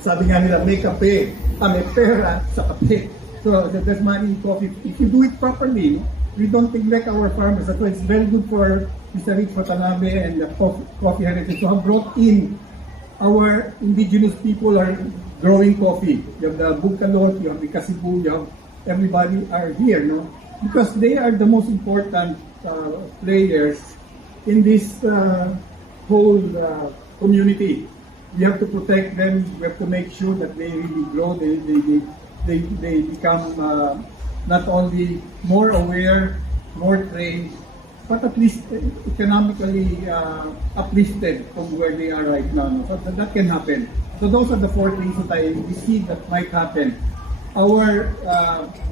Sabi nga nila, may kape, may pera sa kape. So there's money in coffee. If you do it properly, we don't neglect our farmers. So it's very good for Mr. Rich Watanabe and the coffee heritage to have brought in our indigenous people are growing coffee. You have the Bukalot, you have the Kasibu, you have everybody are here, no? Because they are the most important players in this whole community. We have to protect them. We have to make sure that they really grow. They become not only more aware, more trained, but at least economically uplifted from where they are right now. So that can happen. So those are the four things that we see that might happen. Our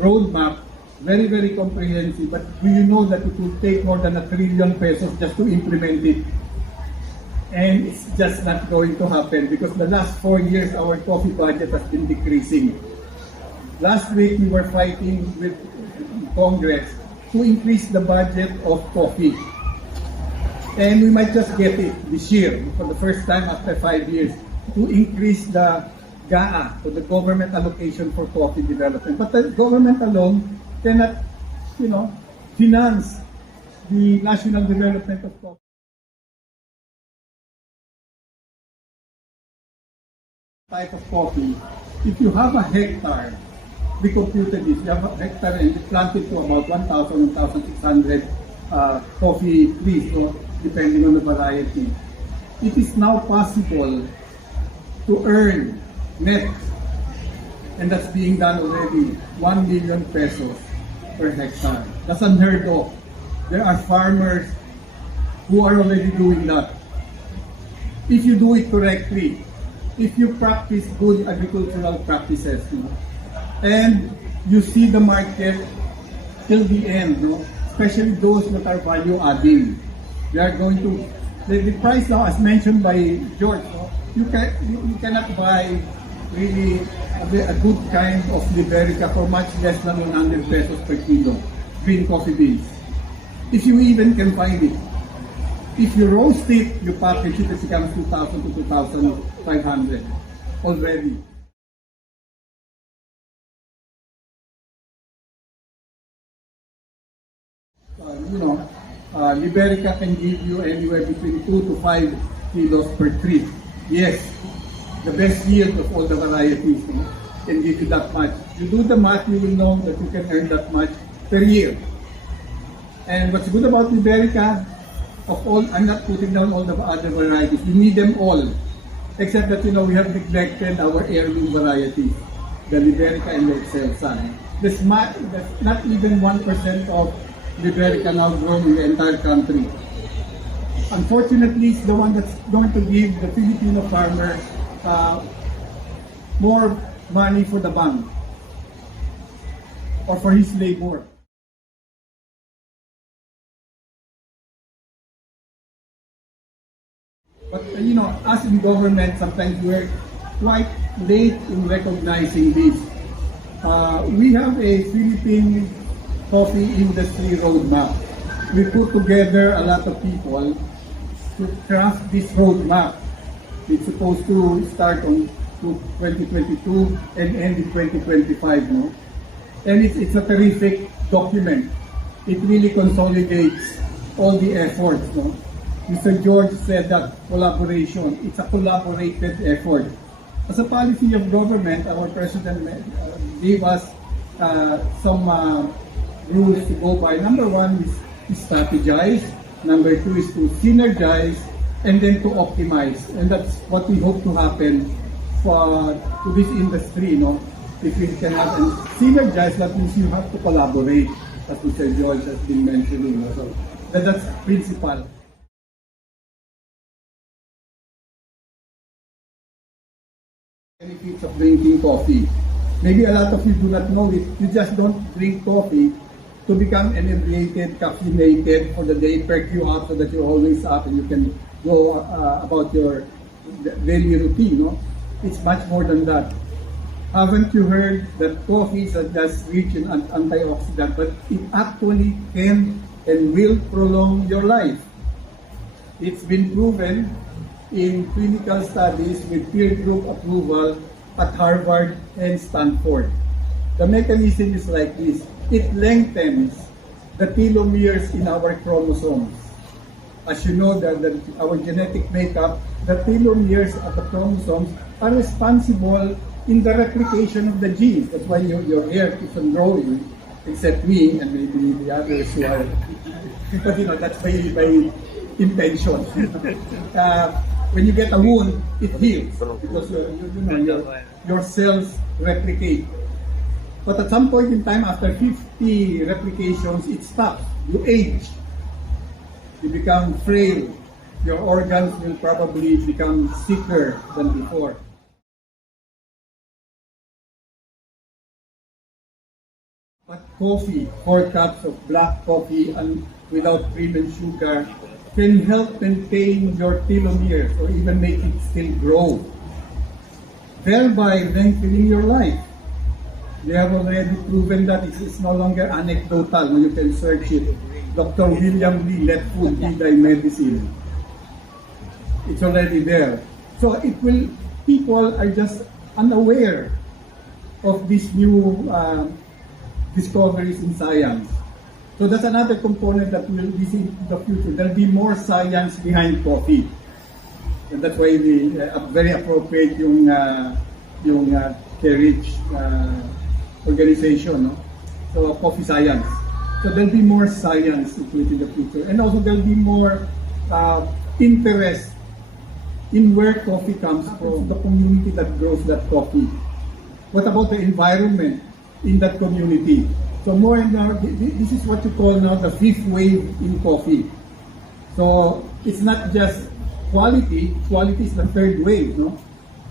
roadmap, very, very comprehensive, but do you know that it will take more than 1 trillion pesos just to implement it? And it's just not going to happen because the last 4 years, our coffee budget has been decreasing. Last week, we were fighting with Congress to increase the budget of coffee. And we might just get it this year, for the first time after 5 years, to increase the GAA, so the government allocation for coffee development. But the government alone cannot, finance the national development of coffee. Type of coffee, if you have a hectare, we computed this, you have a hectare and it's planted to about 1,000, 1,600 coffee trees, so depending on the variety. It is now possible to earn net, and that's being done already, 1 million pesos per hectare. That's unheard of. There are farmers who are already doing that. If you do it correctly, if you practice good agricultural practices, and you see the market till the end, especially those that are value adding, they are going to the price now, as mentioned by George, you cannot buy really a good kind of Liberica for much less than 100 pesos per kilo, green coffee beans. If you even can find it. If you roast it, you package it, it becomes 2,000 to 2,500 already. Liberica can give you anywhere between 2 to 5 kilos per tree. Yes, the best yield of all the varieties can give you that much. You do the math, you will know that you can earn that much per year. And what's good about Liberica, of all, I'm not putting down all the other varieties. We need them all. Except that, we have neglected our heirloom varieties, the Liberica and the Excelsa. There's not even 1% of Liberica now grown in the entire country. Unfortunately, it's the one that's going to give the Filipino farmer more money for the bank or for his labor. But us in government, sometimes we're quite late in recognizing this. We have a Philippine coffee industry roadmap. We put together a lot of people to craft this roadmap. It's supposed to start on 2022 and end in 2025, And it's a terrific document. It really consolidates all the efforts, Mr. George said that collaboration, it's a collaborated effort. As a policy of government, our president gave us some rules to go by. Number one is to strategize. Number two is to synergize, and then to optimize. And that's what we hope to happen to this industry. If we can have and synergize, that means you have to collaborate, as Mr. George has been mentioning. So that's principal. Benefits of drinking coffee. Maybe a lot of you do not know it. You just don't drink coffee to become inebriated, caffeinated for the day, perk you up so that you're always up and you can go about your daily routine. It's much more than that. Haven't you heard that coffee is just rich in antioxidant, but it actually can and will prolong your life. It's been proven in clinical studies with peer group approval at Harvard and Stanford. The mechanism is like this. It lengthens the telomeres in our chromosomes. As you know, our genetic makeup, the telomeres of the chromosomes are responsible in the replication of the genes. That's why your hair keeps on growing, except me and maybe the others who are. But that's by intention. When you get a wound, it heals because your cells replicate. But at some point in time, after 50 replications, it stops. You age. You become frail. Your organs will probably become sicker than before. But coffee, 4 cups of black coffee and without cream and sugar, can help maintain your telomeres or even make it still grow, thereby lengthening your life. They have already proven that it is no longer anecdotal when you can search it. Dr. William Lee, let food be thy medicine. It's already there. So people are just unaware of these new discoveries in science. So that's another component that we'll be seeing in the future. There'll be more science behind coffee. And that's why very appropriate yung Carriage organization, no? So coffee science. So there'll be more science into it in the future. And also there'll be more interest in where coffee comes from, the community that grows that coffee. What about the environment in that community? So more and more, this is what you call now the 5th wave in coffee. So it's not just quality is the 3rd wave, no?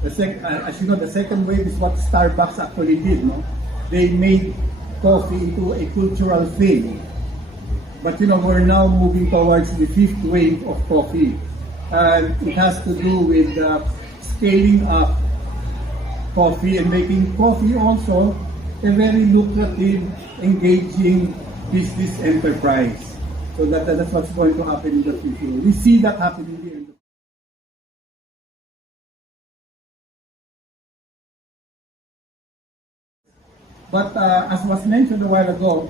As you know, the 2nd wave is what Starbucks actually did, no? They made coffee into a cultural thing. But we're now moving towards the 5th wave of coffee. And it has to do with scaling up coffee and making coffee also a very lucrative, engaging business enterprise. So that's what's going to happen in the future. We see that happening here. But as was mentioned a while ago,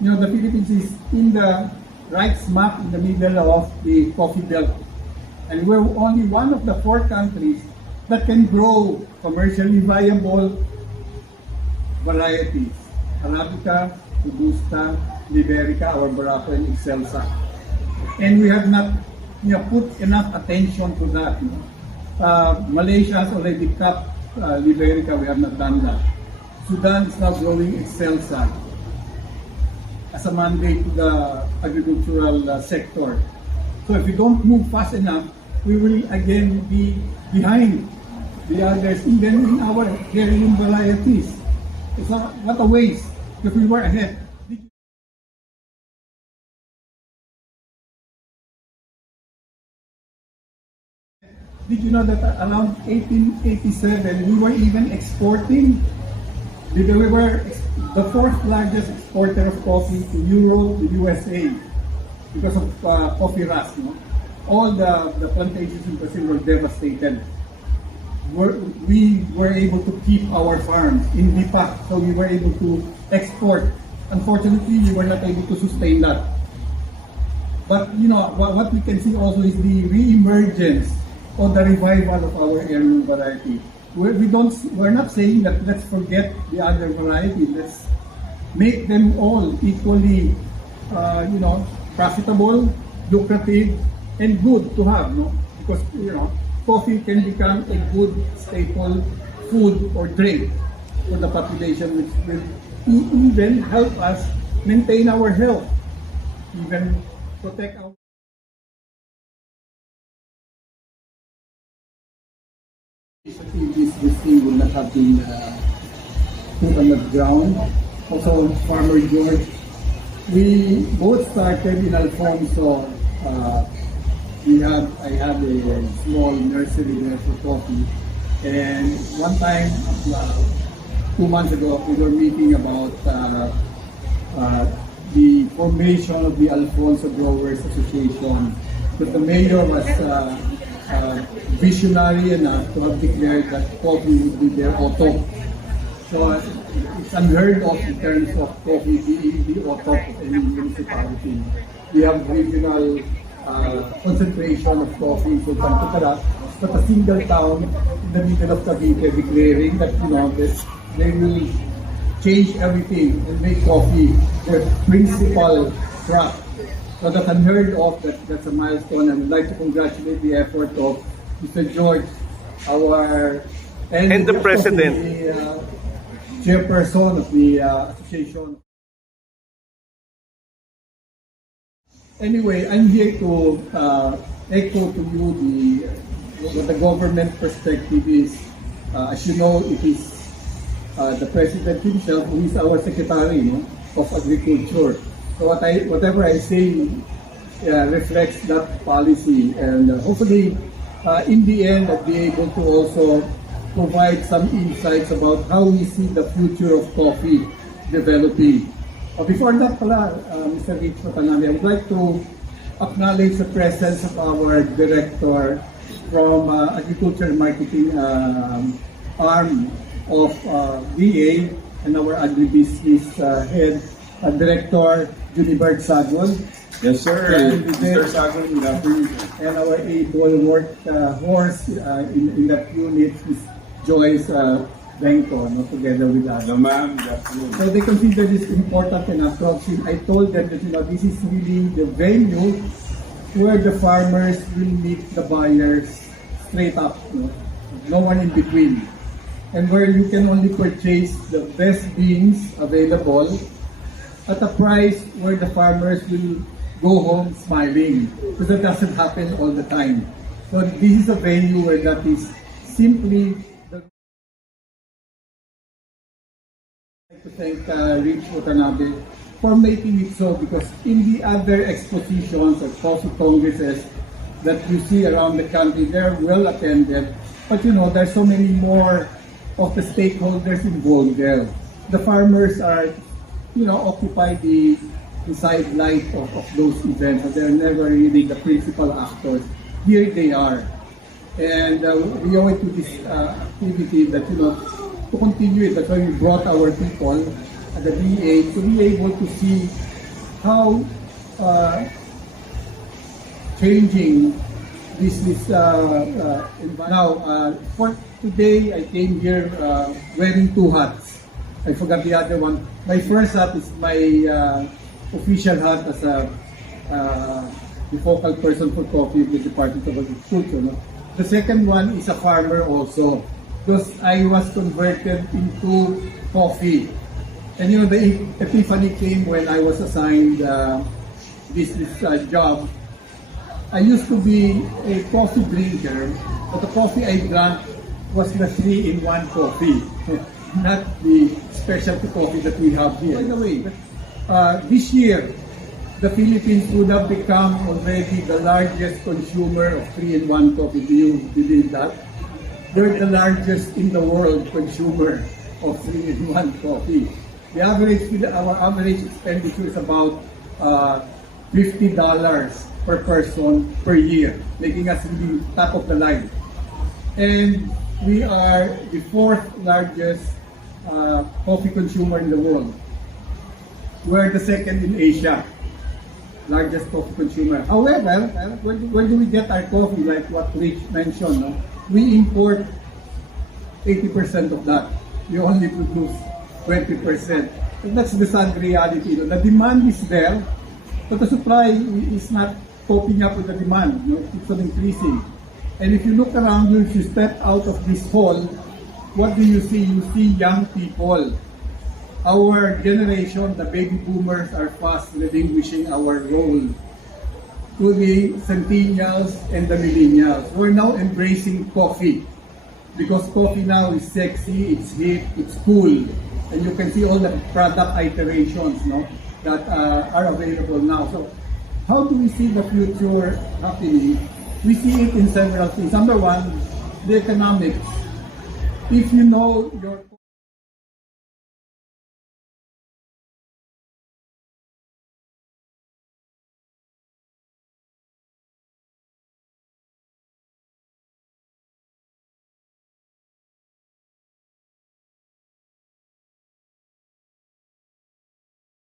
the Philippines is in the right smack in the middle of the coffee belt. And we're only one of the 4 countries that can grow commercially viable varieties. Arabica, Robusta, Liberica, our Barako, and Excelsa. And we have not put enough attention to that. Malaysia has already cut Liberica, we have not done that. Sudan is now growing Excelsa as a mandate to the agricultural sector. So if we don't move fast enough, we will again be behind the others, even in our heirloom varieties. So what a waste if we were ahead. Did you know that around 1887 we were even exporting? We were the 4th largest exporter of coffee to Europe, the USA, because of coffee rust. All the plantations in Brazil were devastated. We were able to keep our farms in Lipa, so we were able to export. Unfortunately, we were not able to sustain that. But what we can see also is the re-emergence or the revival of our heirloom variety. We're not saying that let's forget the other variety. Let's make them all equally, profitable, lucrative, and good to have, no? Because coffee can become a good staple food or drink for the population, which will even help us maintain our health, even protect our. This thing would not have been put on the ground. Also, Farmer George, we both started in Alfonso. I had a small nursery there for coffee. And one time, 2 months ago, we were meeting about the formation of the Alfonso Growers Association. Because the mayor was visionary enough to have declared that coffee would be their auto. So it's unheard of in terms of coffee being the auto of any municipality. We have regional concentration of coffee in Sultan Kudarat, but a single town in the middle of Cavite declaring that they will change everything and make coffee their principal craft. So that's unheard of. That's a milestone, and I'd like to congratulate the effort of Mr. George, and the president, the chairperson of the association. Anyway, I'm here to echo to you what the government perspective is. As you know, it is the president himself who is our secretary of agriculture. So whatever I say reflects that policy, and hopefully in the end I'll be able to also provide some insights about how we see the future of coffee developing. Before that pala, Mr. Rich Watanabe, I would like to acknowledge the presence of our director from Agriculture and Marketing arm of DA, and our agribusiness head, Director Junibert Sagon. Yes, sir. Mr. Sagon, good afternoon. And our able workhorse in that unit is Joyce Bengco, together with us. No, ma'am, good afternoon. So they consider this important enough. So I told them that this is really the venue where the farmers will meet the buyers straight up, no one in between, and where you can only purchase the best beans available at a price where the farmers will go home smiling, because that doesn't happen all the time. So this is a venue where that is simply I'd like to thank Rich Watanabe for making it so, because in the other expositions or coffee congresses that you see around the country, they're well attended, but there's so many more of the stakeholders involved there. The farmers are occupy the sidelight of those events, and they're never really the principal actors. Here they are, and we owe it to this activity that to continue it. That's why we brought our people at the DA to be able to see how changing this is now. For today, I came here wearing two hats. I forgot the other one. My first hat is my official hat as the focal person for coffee in the Department of Agriculture. The second one is a farmer also, because I was converted into coffee. And the epiphany came when I was assigned this job. I used to be a coffee drinker, but the coffee I drank was the 3-in-1 coffee, not the specialty coffee that we have here. By the way, this year, the Philippines would have become already the largest consumer of 3-in-1 coffee. Do you believe that? They're the largest in the world consumer of 3-in-1 coffee. Our average expenditure is about $50 per person per year, making us really top of the line. And we are the 4th largest coffee consumer in the world. We're the 2nd in Asia, largest coffee consumer. However, where do we get our coffee? Like what Rich mentioned, we import 80% of that. We only produce 20%. And that's the sad reality. The demand is there, but the supply is not coping up with the demand. It keeps on increasing. And if you look around you, if you step out of this hall, what do you see? You see young people. Our generation, the baby boomers, are fast relinquishing our role to the centennials and the millennials. We're now embracing coffee, because coffee now is sexy, it's hip, it's cool. And you can see all the product iterations that are available now. So how do we see the future happening? We see it in several things. Number one, the economics. If you know your